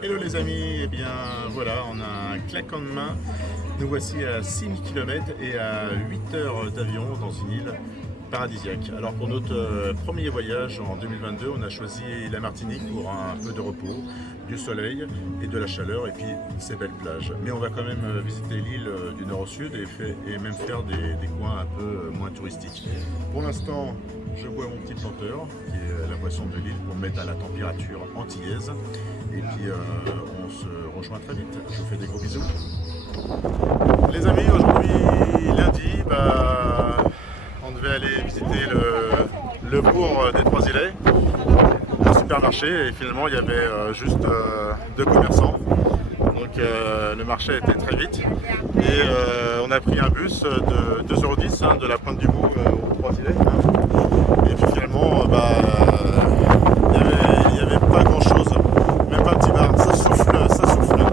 Hello les amis, eh bien voilà, on a un claquant de main. Nous voici à 6000 km et à 8 heures d'avion dans une île paradisiaque. Alors pour notre premier voyage en 2022, on a choisi la Martinique pour un peu de repos, du soleil et de la chaleur et puis ces belles plages. Mais on va quand même visiter l'île du nord au sud et même faire des coins un peu moins touristiques. Pour l'instant, je bois mon petit planteur, qui est la boisson de l'île pour mettre à la température antillaise. Et puis on se rejoint très vite. Je vous fais des gros bisous. Les amis, aujourd'hui lundi, on devait aller visiter le bourg des Trois-Îlets, un supermarché, et finalement il y avait juste deux commerçants. Donc le marché était très vite et on a pris un bus de 2,10 € de la Pointe du Bourg aux Trois-Îlets. Et puis finalement, il y avait pas grand chose, même pas un petit bar, ça souffle, ça souffle.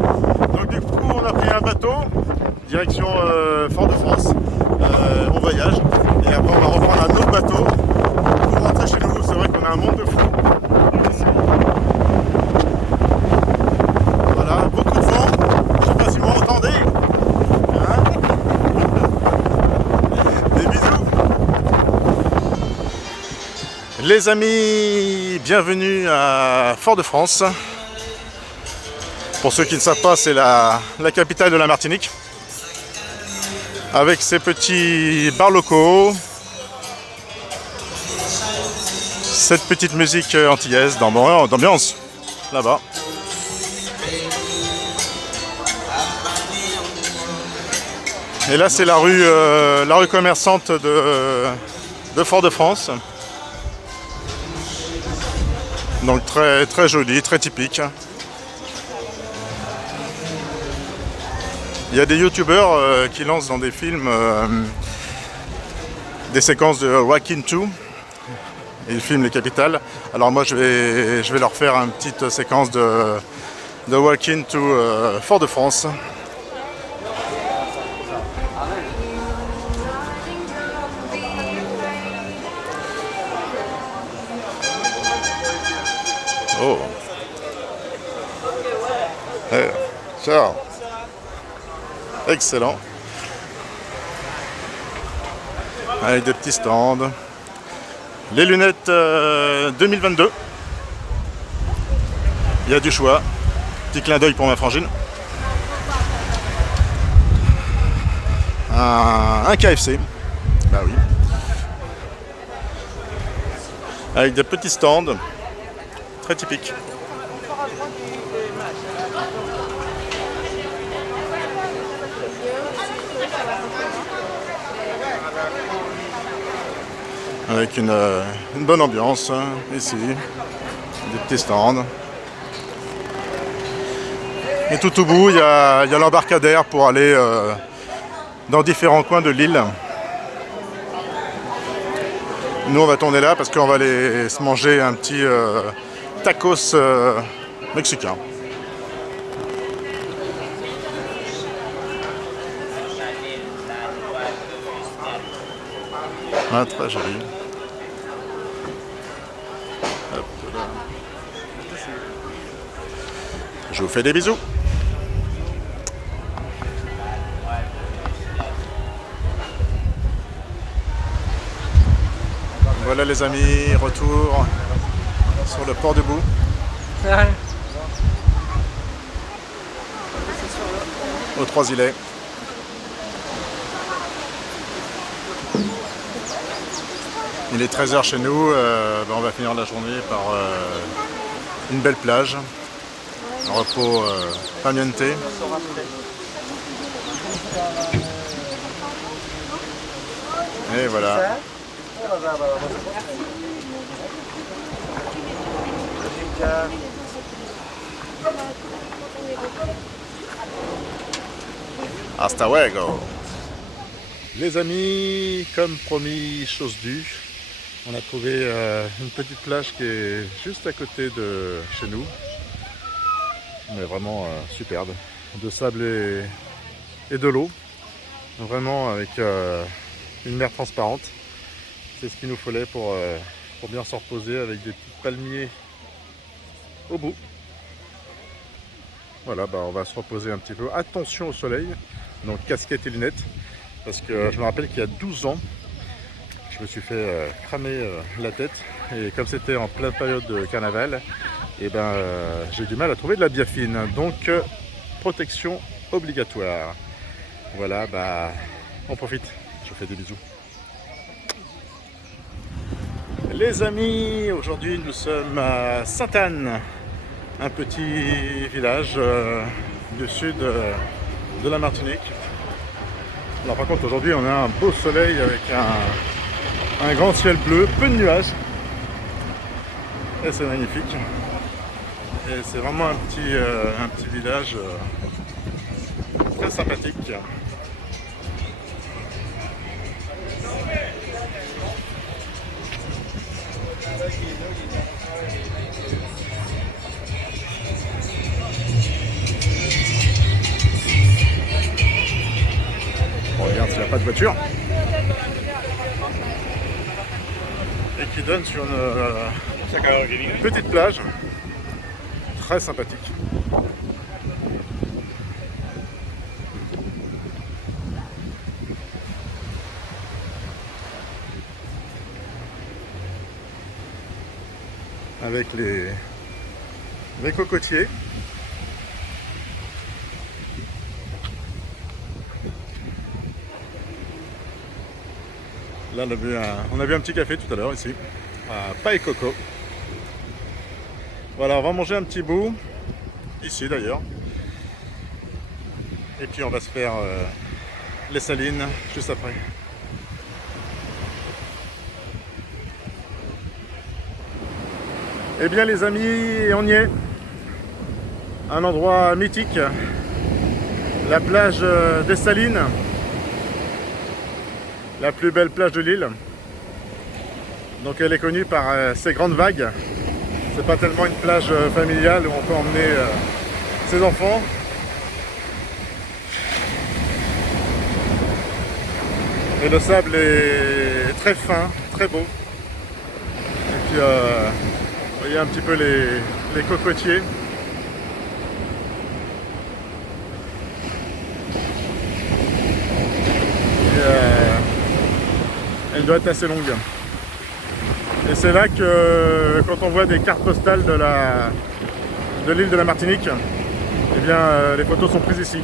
Donc du coup on a pris un bateau, direction Fort-de-France, on voyage, et après on va reprendre un autre bateau pour rentrer chez nous. C'est vrai qu'on a un monde de fou. Voilà, beaucoup de vent, je sais pas si vous m'entendez. Hein, des bisous. Les amis, bienvenue à Fort-de-France. Pour ceux qui ne savent pas, c'est la capitale de la Martinique. Avec ses petits bars locaux, cette petite musique antillaise d'ambiance là-bas. Et là, c'est la rue commerçante de Fort-de-France. Donc très très joli, très typique. Il y a des youtubeurs qui lancent dans des films des séquences de Walking To. Ils filment les capitales. Alors moi je vais leur faire une petite séquence de Walking To Fort-de-France. Oh. Hey, ciao. Excellent. Avec des petits stands. Les lunettes 2022. Il y a du choix. Petit clin d'œil pour ma frangine. Un KFC. Bah oui. Avec des petits stands. Très typiques. Avec une bonne ambiance ici, des petits stands. Et tout au bout, il y a l'embarcadère pour aller dans différents coins de l'île. Nous, on va tourner là parce qu'on va aller se manger un petit tacos mexicain. Ah, très joli. Hop là. Je vous fais des bisous. Voilà les amis, retour sur le port du Bout. Aux Trois-Îlets. Il est 13 h chez nous, on va finir la journée par une belle plage, un repos pamiente. Et voilà. Hasta luego. Les amis, comme promis, chose due. On a trouvé une petite plage qui est juste à côté de chez nous, mais vraiment superbe, de sable et de l'eau, vraiment avec une mer transparente. C'est ce qu'il nous fallait pour bien se reposer avec des petits palmiers au bout. Voilà, on va se reposer un petit peu. Attention au soleil, donc casquette et lunettes, parce que je me rappelle qu'il y a 12 ans, je me suis fait cramer la tête, et comme c'était en pleine période de carnaval, et j'ai du mal à trouver de la biafine, donc protection obligatoire. Voilà, on profite, je vous fais des bisous. Les amis, aujourd'hui nous sommes à Sainte-Anne, un petit village du sud de la Martinique. Alors par contre aujourd'hui on a un beau soleil avec un grand ciel bleu, peu de nuages. Et c'est magnifique. Et c'est vraiment un petit village très sympathique. On regarde s'il n'y a pas de voiture. Et qui donne sur une petite plage très sympathique. Avec les cocotiers. Là, on a bu un petit café tout à l'heure ici, à Paille Coco. Voilà, on va manger un petit bout, ici d'ailleurs. Et puis on va se faire les salines juste après. Eh bien les amis, on y est. Un endroit mythique, la plage des Salines. La plus belle plage de l'île. Donc elle est connue par ses grandes vagues. C'est pas tellement une plage familiale où on peut emmener ses enfants. Et le sable est très fin, très beau. Et puis vous voyez un petit peu les cocotiers. Elle doit être assez longue. Et c'est là que quand on voit des cartes postales de l'île de la Martinique, eh bien les photos sont prises ici.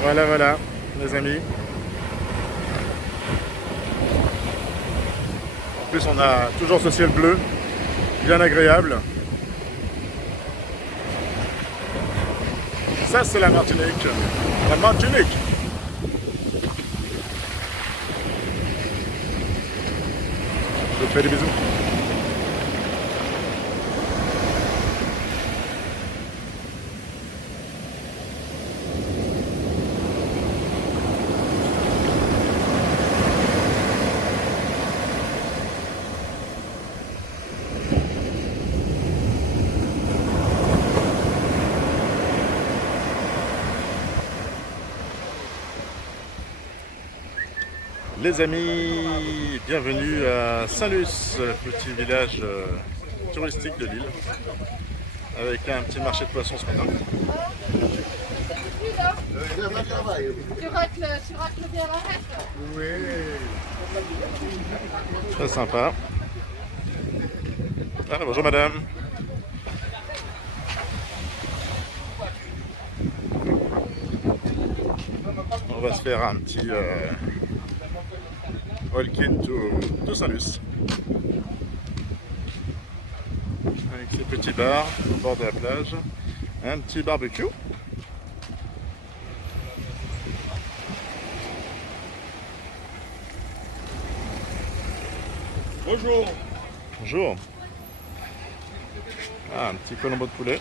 Voilà les amis. En plus on a toujours ce ciel bleu, bien agréable. Ça c'est la Martinique. La Martinique. Je te fais des bisous. Les amis, bienvenue à Saint-Luce, petit village touristique de l'île, avec un petit marché de poissons ce matin. Tu racles bien la reste. Oui. Très sympa. Ah, bonjour madame. On va se faire un petit walk-in to Saint-Luce. Avec ces petits bars au bord de la plage. Un petit barbecue. Bonjour. Bonjour. Ah, un petit colombo de poulet.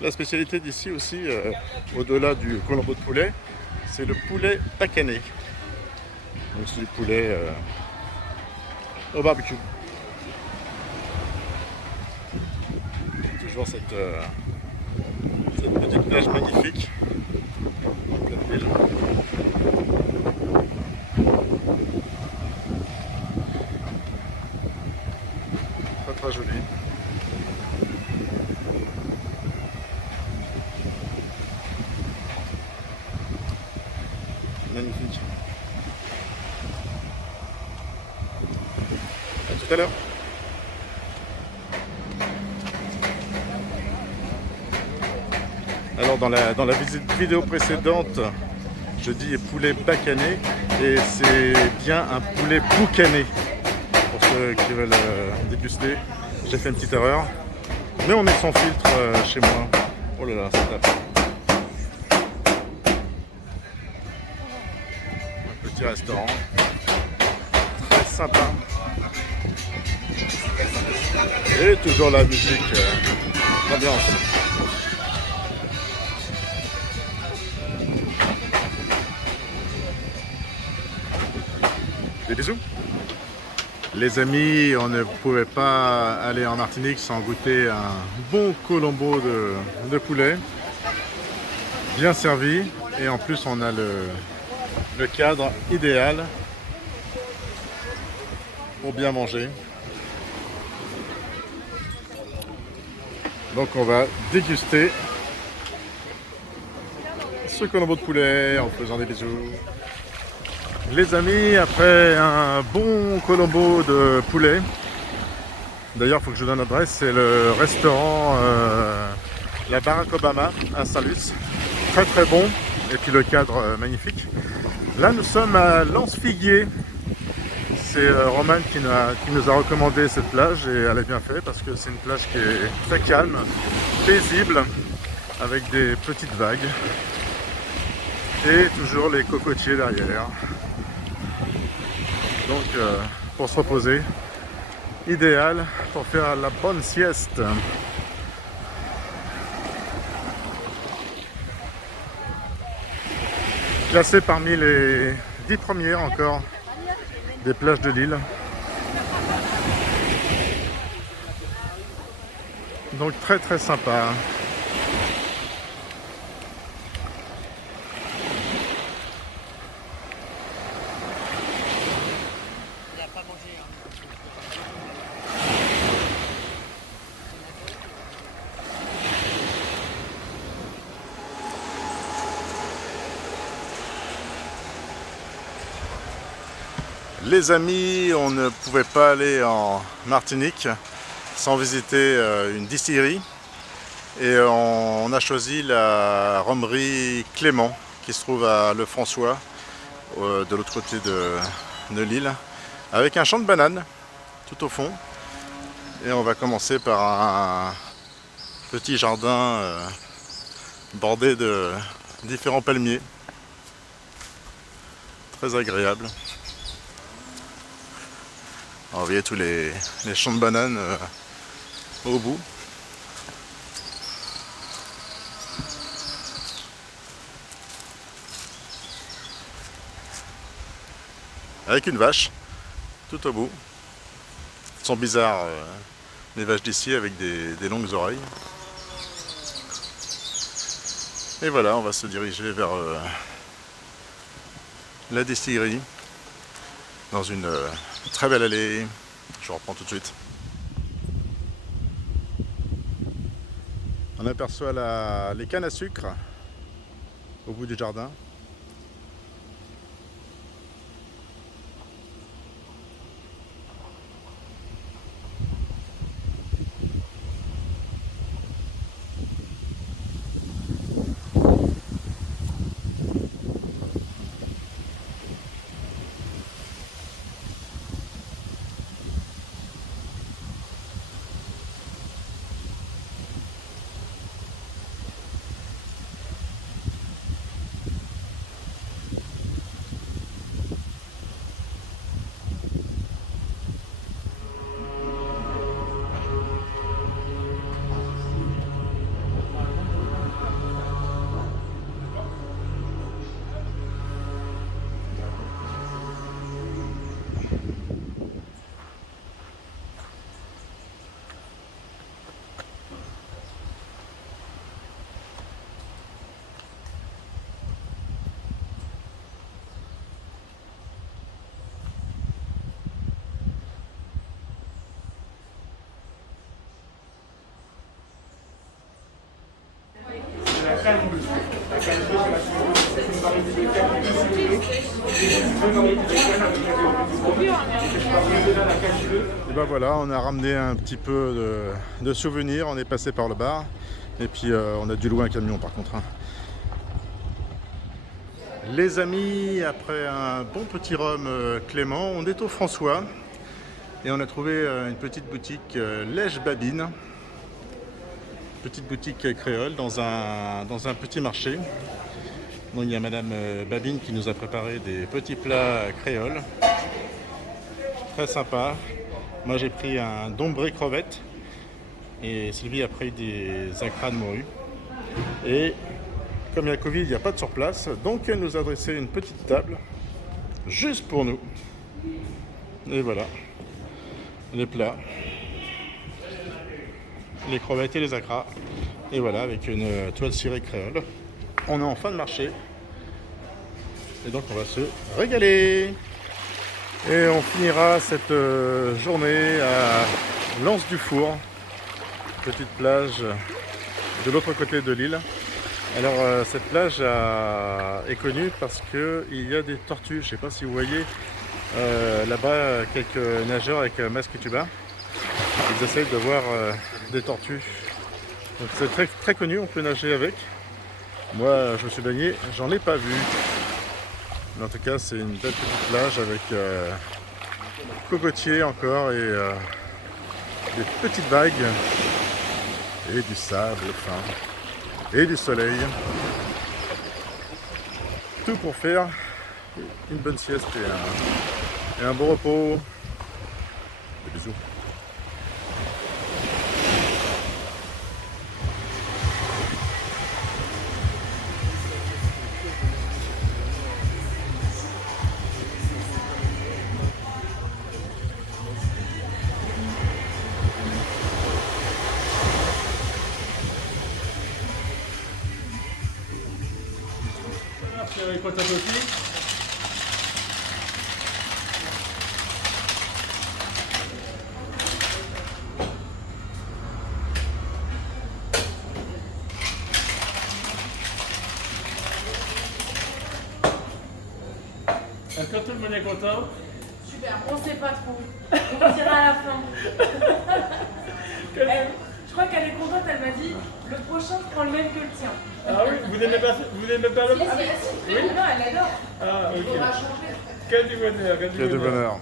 La spécialité d'ici aussi, au-delà du colombo de poulet, c'est le poulet pacané. Donc c'est du poulet au barbecue. Toujours cette petite plage magnifique en pleine ville. très joli. Magnifique. À tout à l'heure. Alors dans la vidéo précédente, je dis poulet bacané et c'est bien un poulet boucané. Pour ceux qui veulent déguster, j'ai fait une petite erreur. Mais on est sans filtre chez moi. Oh là là, ça tape. Un petit restaurant. Très sympa. Et toujours la musique, l'ambiance. Des bisous. Les amis, on ne pouvait pas aller en Martinique sans goûter un bon colombo de poulet. Bien servi. Et en plus, on a le cadre idéal pour bien manger. Donc on va déguster ce colombo de poulet en faisant des bisous. Les amis, après un bon colombo de poulet, d'ailleurs il faut que je vous donne l'adresse, c'est le restaurant La Barack Obama à Saint-Luce, très très bon, et puis le cadre magnifique. Là nous sommes à Lance-Figuier, c'est Roman qui nous a recommandé cette plage et elle est bien faite parce que c'est une plage qui est très calme, paisible, avec des petites vagues et toujours les cocotiers derrière. Donc pour se reposer, idéal pour faire la bonne sieste. Classé parmi les 10 premières encore des plages de l'île. Donc très très sympa. Les amis, on ne pouvait pas aller en Martinique sans visiter une distillerie et on a choisi la rhumerie Clément qui se trouve à Le François, de l'autre côté de l'île, avec un champ de bananes tout au fond. Et on va commencer par un petit jardin bordé de différents palmiers, très agréable. Alors, vous voyez tous les champs de bananes au bout. Avec une vache, tout au bout. Elles sont bizarres, les vaches d'ici, avec des longues oreilles. Et voilà, on va se diriger vers la distillerie, dans une très belle allée. Je reprends tout de suite. On aperçoit les cannes à sucre au bout du jardin. Et ben voilà, on a ramené un petit peu de souvenirs, on est passé par le bar et puis on a dû louer un camion par contre. Les amis, après un bon petit rhum Clément, on est au François et on a trouvé une petite boutique Lège Babine, petite boutique créole dans un petit marché. Donc il y a Madame Babine qui nous a préparé des petits plats créoles, très sympa. Moi j'ai pris un dombré crevette et Sylvie a pris des acras de morue. Et comme il y a Covid, il n'y a pas de surplace, donc elle nous a dressé une petite table juste pour nous. Et voilà, les plats, les crevettes et les acras. Et voilà, avec une toile cirée créole. On est en fin de marché. Et donc on va se régaler. Et on finira cette journée à Lens-du-Four, petite plage de l'autre côté de l'île. Alors cette plage est connue parce qu'il y a des tortues. Je ne sais pas si vous voyez là-bas quelques nageurs avec masque et tuba. Ils essayent de voir des tortues. Donc c'est très, très connu, on peut nager avec. Moi je me suis baigné, j'en ai pas vu. Mais en tout cas c'est une belle petite plage avec cocotiers encore et des petites vagues et du sable fin et du soleil. Tout pour faire une bonne sieste et un bon repos. Des bisous. Quoi t'as aussi? Est-ce que tout le monde est content? Super, on sait pas trop. On dira à la fin. Je crois qu'elle est contente, elle m'a dit le prochain je prends le même que le tien. Ah oui, vous n'aimez pas le Si, oui. Non, elle adore. Ah ok. Il faudra changer. Quel du bonheur, quel Quel du bonheur.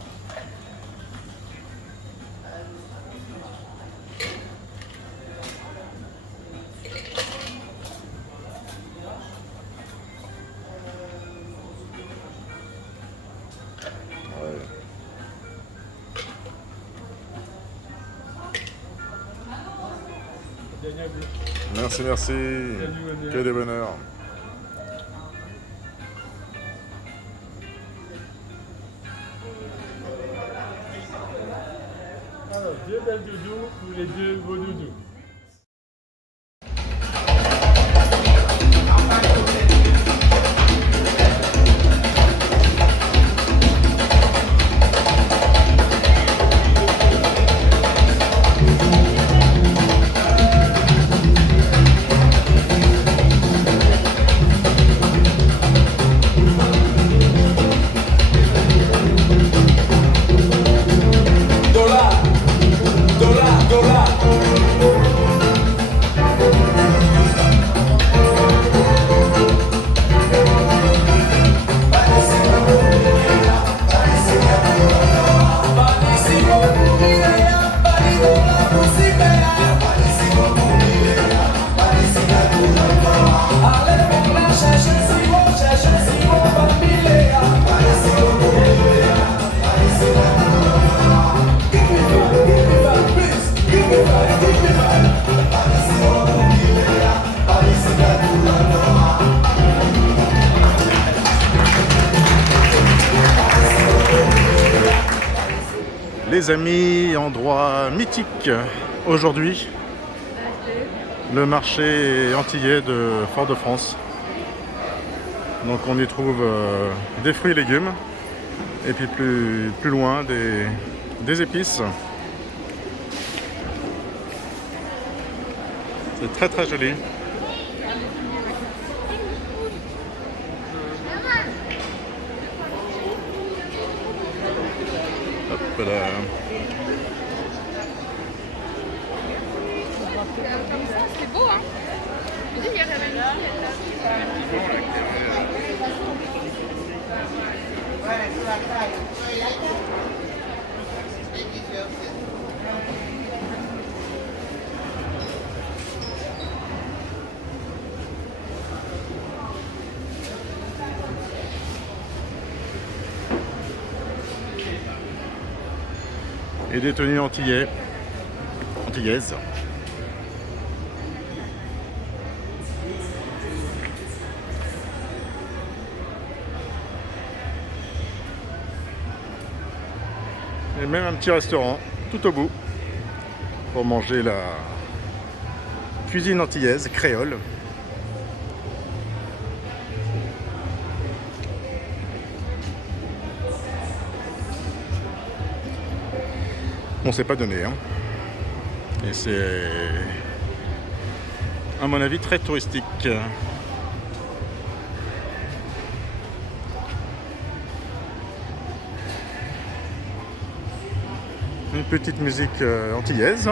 Merci, merci. Que des bonheurs. Alors, deux belles doudous pour les deux beaux doudous. Les amis, endroit mythique aujourd'hui, le marché antillais de Fort-de-France. Donc on y trouve des fruits et légumes et puis plus loin des épices. C'est très très joli. Voilà. C'est beau, hein? Il y a la Et des tenues antillaises. Et même un petit restaurant tout au bout pour manger la cuisine antillaise, créole. Bon, c'est pas donné, hein. Et c'est, à mon avis, très touristique. Une petite musique antillaise.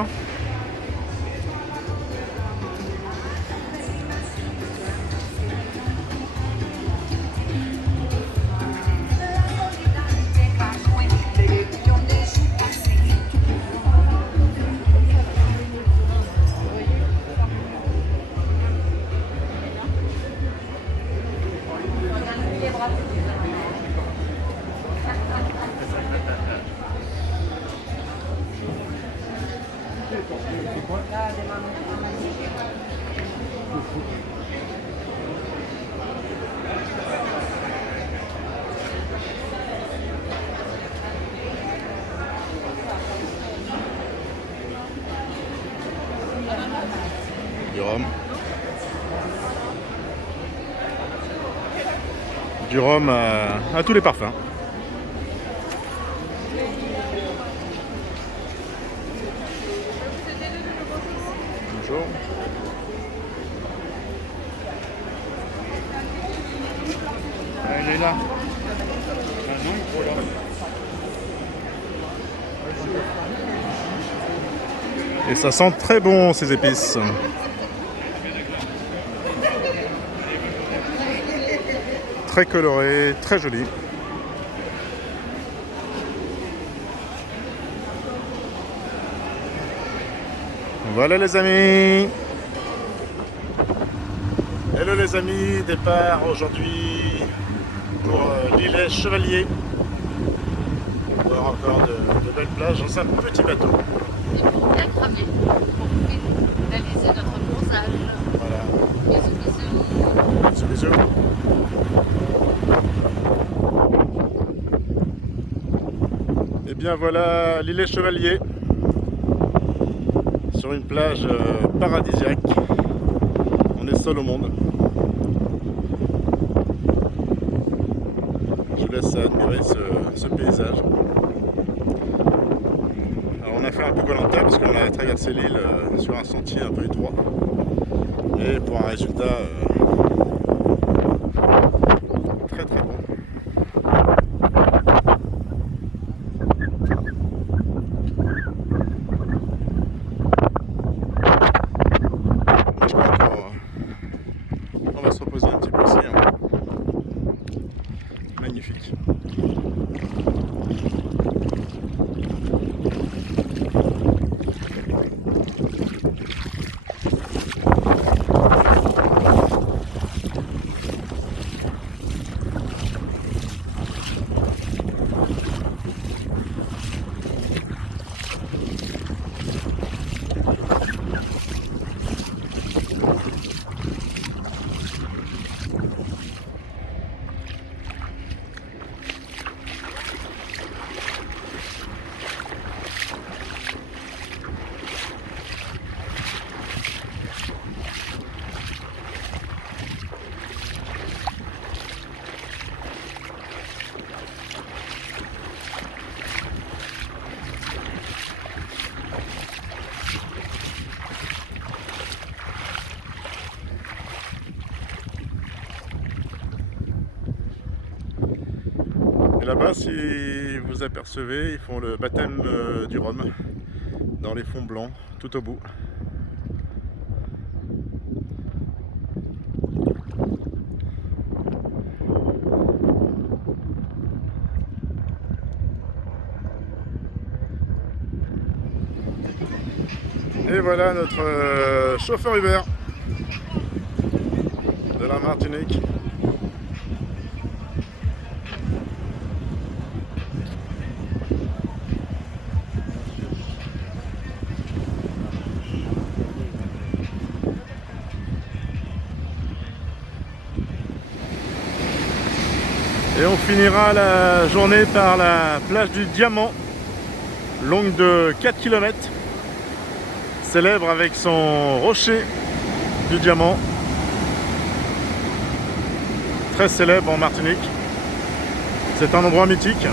Du rhum. Du rhum à tous les parfums. Bonjour. Elle est là. Non, il faut là. Et ça sent très bon ces épices. Très coloré, très joli. Voilà les amis. Hello les amis, départ aujourd'hui pour l'îlet Chevalier. On va voir encore de belles plages dans un petit bateau. bien cramé pour finaliser notre bronzage. Voilà. Bisous, bisous. Bisous, bisous. Et bien voilà l'îlet Chevalier sur une plage paradisiaque. On est seul au monde. Je vous laisse admirer ce paysage. Alors on a fait un peu Koh-Lanta parce qu'on a traversé l'île sur un sentier un peu étroit. Et pour un résultat très très bon. Je crois qu'on va se reposer un petit peu ici. Hein. Magnifique. Et là-bas, si vous apercevez, ils font le baptême du rhum dans les fonds blancs, tout au bout. Et voilà notre chauffeur Uber de la Martinique. Et on finira la journée par la plage du Diamant, longue de 4 km, célèbre avec son rocher du Diamant, très célèbre en Martinique. C'est un endroit mythique,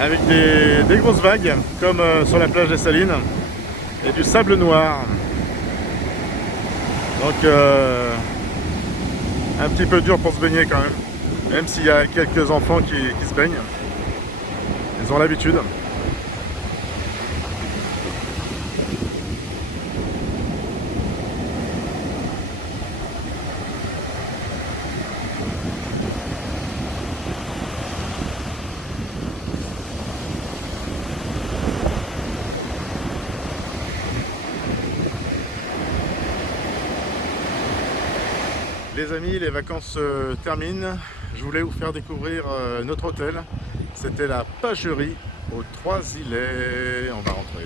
avec des grosses vagues, comme sur la plage des Salines, et du sable noir. Donc un petit peu dur pour se baigner quand même s'il y a quelques enfants qui se baignent. Ils ont l'habitude. Les amis, les vacances se terminent. Je voulais vous faire découvrir notre hôtel. C'était la Pagerie aux Trois-Îlets. On va rentrer.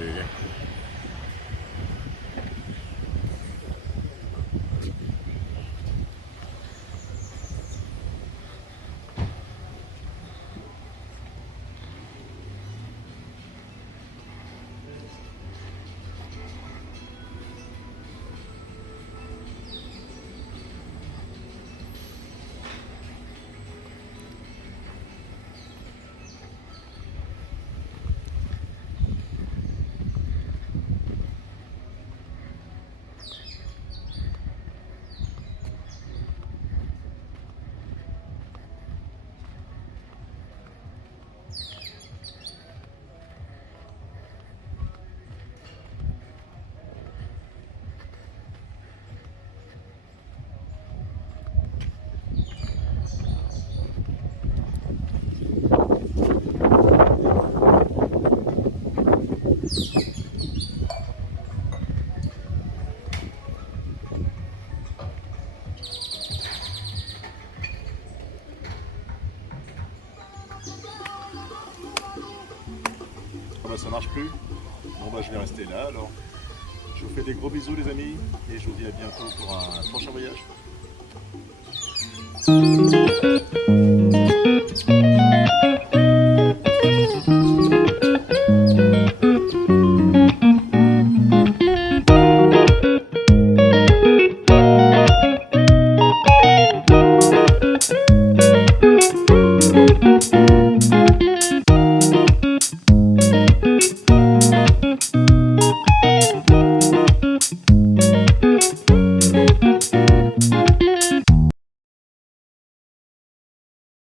Ah bah ça marche plus. Bon bah je vais rester là alors. Je vous fais des gros bisous les amis et je vous dis à bientôt pour un prochain voyage.